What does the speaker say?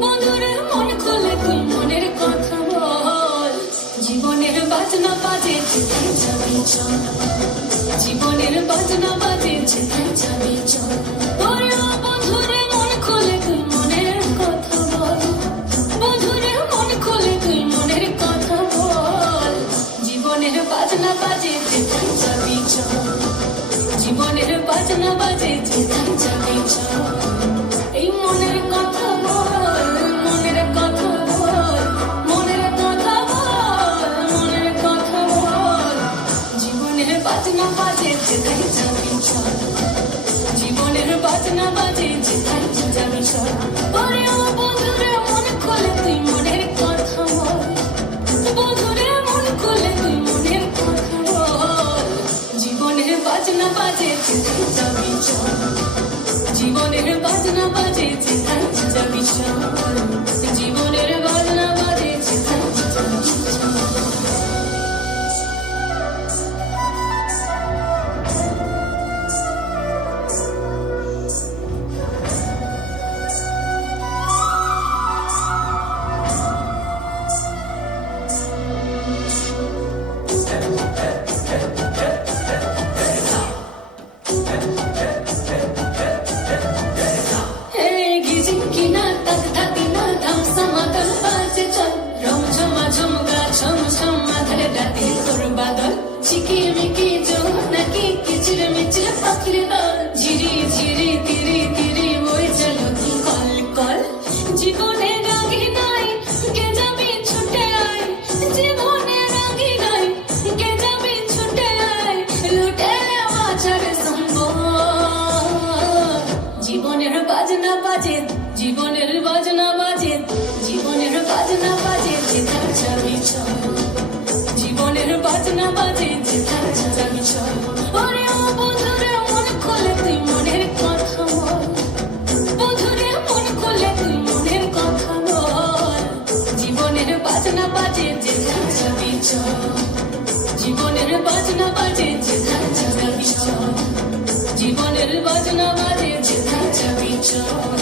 বন্ধুরে মন খুলে তুই মনের কথা বল, জীবনের বাজনা বাজে যেখানে যাবি চল, জীবনের বাজনা বাজে যেখানে যাবি চল। ওরে ও বন্ধুরে মন খুলে তুই মনের কথা বল, বন্ধুরে মন খুলে তুই মনের কথা বল, জীবনের বাজনা বাজে যেখানে যাবি চল, জীবনের বাজনা বাজে যেখানে যাবি চল। এই মনের কথা বল, মনের কথা বল, মনের কথা বল, মনের কথা বল, জীবনের বাজনা বাজে যেখানে যাবি চল, জীবনের বাজনা বাজে যেখানে যাবি চল। ওরে ও বন্ধুরে মন খুলে তুই মনের কথা বল, বন্ধুরে মন খুলে তুই মনের কথা বল, জীবনের বাজনা বাজে যেখানে যাবি চল, জীবনের বাজনা বাজে যেখানে যাবি চল, জীবনের বাজনা বাজে যেখানে যাবি চল। চিকিমিকি জোনাকি কিচির মিচির পাখির দল, ঝিরি ঝিরি তিরি তিরি বই চলো কল কল, জীবনে রাগি নাই কে যাবি ছুটে আয়, জীবনে রাগি নাই কে যাবি ছুটে আয়, লুটে বাঁচার সম্ভব, জীবনের বাজনা বাজে, জীবনের বাজনা বাজে, জীবনের বাজনা বাজে যেখানে যাবি চল, জীবনের বাজনা বাজে যেখানে যাবি চল। ওরে ও বন্ধুরে মন খুলে তুই মনের কথা বল, বন্ধুরে মন খুলে তুই মনের কথা বল, জীবনের বাজনা বাজে যেখানে যাবি চল, জীবনের বাজনা বাজে যেখানে যাবি চল, জীবনের বাজনা বাজে যেখানে যাবি চল।